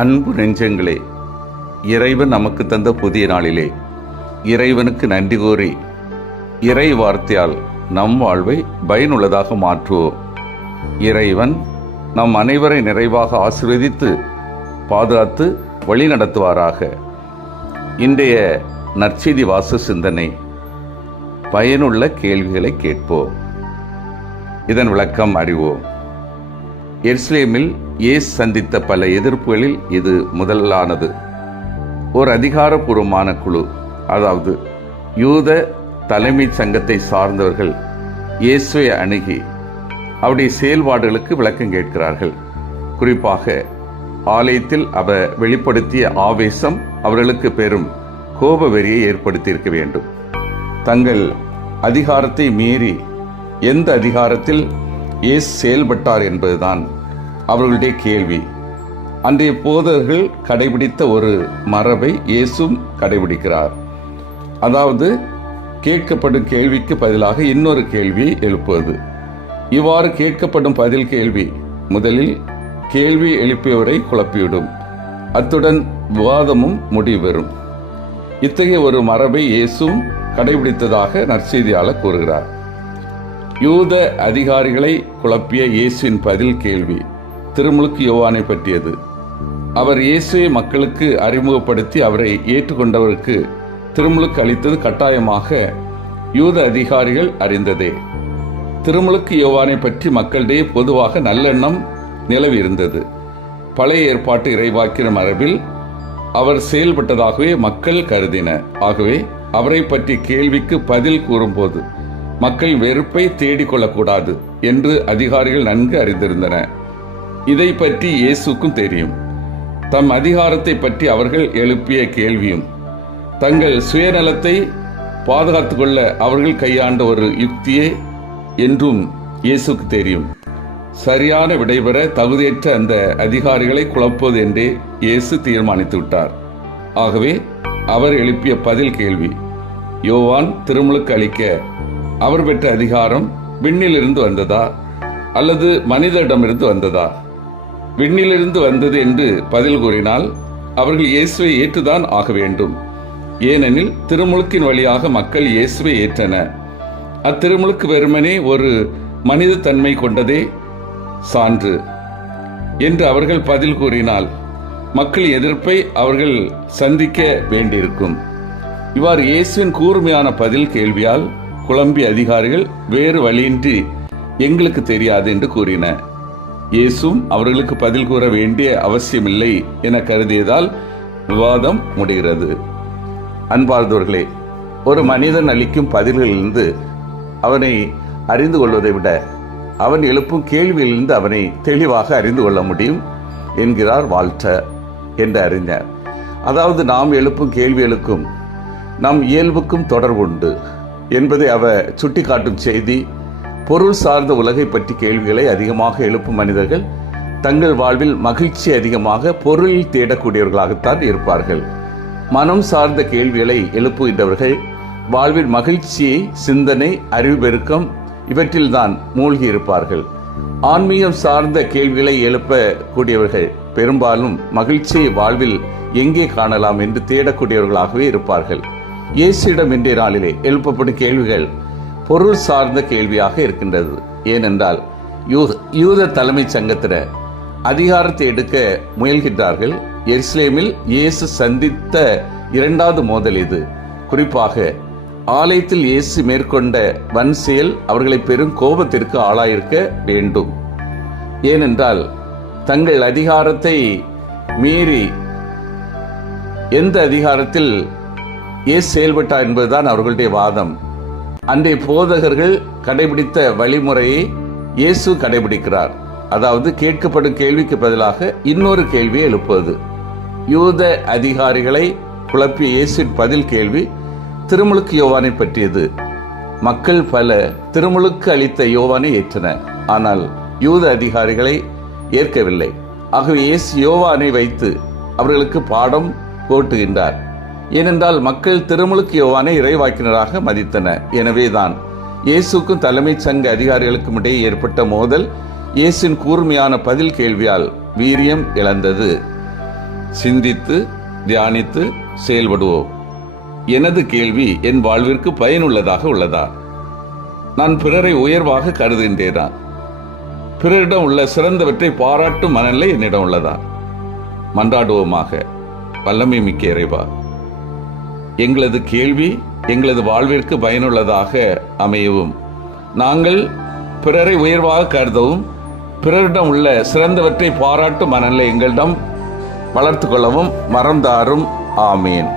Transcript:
அன்பு நெஞ்சங்களே, இறைவன் நமக்கு தந்த புதிய நாளிலே இறைவனுக்கு நன்றி கூறி இறை வார்த்தையால் நம் வாழ்வை பயனுள்ளதாக மாற்றுவோம். இறைவன் நம் அனைவரை நிறைவாக ஆசீர்வதித்து பாதுகாத்து வழி நடத்துவாராக. இன்றைய நற்செய்தி வாச சிந்தனை, பயனுள்ள கேள்விகளை கேட்போம், இதன் விளக்கம் அறிவோம். எருசலேமில் இயேசு சந்தித்த பல எதிர்ப்புகளில் இது முதலானது. ஒரு அதிகாரப்பூர்வமான குழு, அதாவது யூத தலைமை சங்கத்தை சார்ந்தவர்கள் இயேசுவை அணுகி அவருடைய செயல்பாடுகளுக்கு விளக்கம் கேட்கிறார்கள். குறிப்பாக ஆலயத்தில் அவர் வெளிப்படுத்திய ஆவேசம் அவர்களுக்கு பெரும் கோப வெறியை ஏற்படுத்தியிருக்க வேண்டும். தங்கள் அதிகாரத்தை மீறி எந்த அதிகாரத்தில் இயேசு செயல்பட்டார் என்பதுதான் அவர்களுடைய கேள்வி. அன்றைய போதகர்கள் கடைபிடித்த ஒரு மரபை இயேசுவும் கடைபிடிக்கிறார். அதாவது கேட்கப்படும் கேள்விக்கு பதிலாக இன்னொரு கேள்வியை எழுப்புவது. இவ்வாறு கேட்கப்படும் பதில் கேள்வி முதலில் கேள்வி எழுப்பியவரை குழப்பிவிடும், அத்துடன் விவாதமும் முடிவு பெறும். இத்தகைய ஒரு மரபை இயேசுவும் கடைபிடித்ததாக நற்செய்தியாளர் கூறுகிறார். யூத அதிகாரிகளை குழப்பிய இயேசுவின் பதில் கேள்வி திருமுழுக்கு யோவானை பற்றியது. அவர் இயேசுவை மக்களுக்கு அறிமுகப்படுத்தி அவரை ஏற்றுக்கொண்டவருக்கு திருமுழுக்கு அளித்தது கட்டாயமாக யூத அதிகாரிகள் அறிந்ததே. திருமுழுக்கு யோவானை பற்றி மக்களிடையே பொதுவாக நல்லெண்ணம் நிலவி இருந்தது. பழைய ஏற்பாட்டு இறைவாக்கின மரபில் அவர் செயல்பட்டதாகவே மக்கள் கருதினர். ஆகவே அவரை பற்றி கேள்விக்கு பதில் கூறும்போது மக்கள் வெறுப்பை தேடிக்கொள்ளக்கூடாது என்று அதிகாரிகள் நன்கு அறிந்திருந்தனர். இதை பற்றி இயேசுக்கும் தெரியும். தம் அதிகாரத்தை பற்றி அவர்கள் எழுப்பிய கேள்வியும் தங்கள் சுயநலத்தை பாதுகாத்துக் கொள்ள அவர்கள் கையாண்ட ஒரு யுக்தியே என்றும் இயேசுக்கு தெரியும். சரியான விடைபெற தகுதியற்ற அந்த அதிகாரிகளை குழப்பது என்றே இயேசு தீர்மானித்து விட்டார். ஆகவே அவர் எழுப்பிய பதில் கேள்வி, யோவான் திருமுழுக்கு அளிக்க அவர் பெற்ற அதிகாரம் விண்ணிலிருந்து வந்ததா அல்லது மனிதரிடமிருந்து வந்ததா? விண்ணிலிருந்து வந்தது என்று பதில் கூறினால் அவர்கள் இயேசுவை ஏற்றுதான் ஆக வேண்டும். ஏனெனில் திருமுழுக்கின் வழியாக மக்கள் இயேசுவை ஏற்றனர். அத்திருமுழுக்கு வெறுமனே ஒரு மனித தன்மை கொண்டதே சான்று என்று அவர்கள் பதில் கூறினால் மக்கள் எதிர்ப்பை அவர்கள் சந்திக்க வேண்டியிருக்கும். இவ்வாறு இயேசுவின் கூர்மையான பதில் கேள்வியால் குழம்பிய அதிகாரிகள் வேறு வழியின்றி எங்களுக்கு தெரியாது என்று கூறின. இயேசுவும் அவர்களுக்கு பதில் கூற வேண்டிய அவசியமில்லை என கருதியதால் விவாதம் முடிகிறது. அன்பார்ந்தவர்களே, ஒரு மனிதன் அளிக்கும் பதில்களிலிருந்து அவனை அறிந்து கொள்வதை விட அவன் எழுப்பும் கேள்வியிலிருந்து அவனை தெளிவாக அறிந்து கொள்ள முடியும் என்கிறார் வால்டர் என்ற அறிஞர். அதாவது நாம் எழுப்பும் கேள்விகளுக்கும் நம் இயல்புக்கும் தொடர்பு உண்டு என்பதை அவர் சுட்டிக்காட்டும் செய்தி. பொருள் சார்ந்த உலகை பற்றி கேள்விகளை அதிகமாக எழுப்பும் மனிதர்கள் தங்கள் வாழ்வில் மகிழ்ச்சி அதிகமாக பொருளில் தேடக்கூடியவர்களாகத்தான் இருப்பார்கள். மனம் சார்ந்த கேள்விகளை எழுப்புகின்றவர்கள் வாழ்வில் மகிழ்ச்சியை, சிந்தனை, அறிவு பெருக்கம் இவற்றில்தான் மூழ்கி இருப்பார்கள். ஆன்மீகம் சார்ந்த கேள்விகளை எழுப்பக்கூடியவர்கள் பெரும்பாலும் மகிழ்ச்சியை வாழ்வில் எங்கே காணலாம் என்று தேடக்கூடியவர்களாகவே இருப்பார்கள். இயேசுவிடம் இன்றைய நாளிலே எழுப்பப்படும் கேள்விகள் பொருள் சார்ந்த கேள்வியாக இருக்கின்றது. ஏனென்றால் யூத தலைமை சங்கத்தினர் அதிகாரத்தை எடுக்க முயல்கின்றார்கள். எருசலேமில் இயேசு சந்தித்த இரண்டாவது மோதல் இது. குறிப்பாக ஆலயத்தில் இயேசு மேற்கொண்ட வன் செயல் அவர்களை பெரும் கோபத்திற்கு ஆளாயிருக்க வேண்டும். ஏனென்றால் தங்கள் அதிகாரத்தை மீறி எந்த அதிகாரத்தில் இயேசு செயல்பட்டார் என்பதுதான் அவர்களுடைய வாதம். அன்றைய போதகர்கள் கடைபிடித்த வழிமுறையை இயேசு கடைபிடிக்கிறார். அதாவது கேட்கப்படும் கேள்விக்கு பதிலாக இன்னொரு கேள்வியை எழுப்புவது. யூத அதிகாரிகளை குழப்பிய இயேசுவின் பதில் கேள்வி திருமுழுக்கு யோவானை பற்றியது. மக்கள் பல திருமுழுக்கு அளித்த யோவானை ஏற்றனர், ஆனால் யூத அதிகாரிகளை ஏற்கவில்லை. ஆகவே இயேசு யோவானை வைத்து அவர்களுக்கு பாடம் போட்டுகின்றார். ஏனென்றால் மக்கள் திருமுழுக்கு யோவானை இறைவாக்கினராக மதித்தனர். எனவேதான் இயேசுக்கும் தலைமை சங்க அதிகாரிகளுக்கும் இடையே ஏற்பட்ட மோதல் இயேசுவின் கூர்மையான பதில் கேள்வியால் வீரியம் இழந்தது. சிந்தித்து தியானித்து செயல்படுவோம். எனது கேள்வி என் வாழ்விற்கு பயனுள்ளதாக உள்ளதா? நான் பிறரை உயர்வாக கருதுகின்றேனா? பிறரிடம் உள்ள சிறந்தவற்றை பாராட்டும் மனநிலை என்னிடம் உள்ளதா? மன்றாடுவோமாக. வல்லமை மிக்க இறைவா, எங்களது கேள்வி எங்களது வாழ்விற்கு பயனுள்ளதாக அமையவும், நாங்கள் பிறரை உயர்வாக கருதவும், பிறரிடம் உள்ள சிறந்தவற்றை பாராட்டும் மனநிலை எங்களிடம் வளர்த்து கொள்ளவும் மறந்தாரும். ஆமீன்.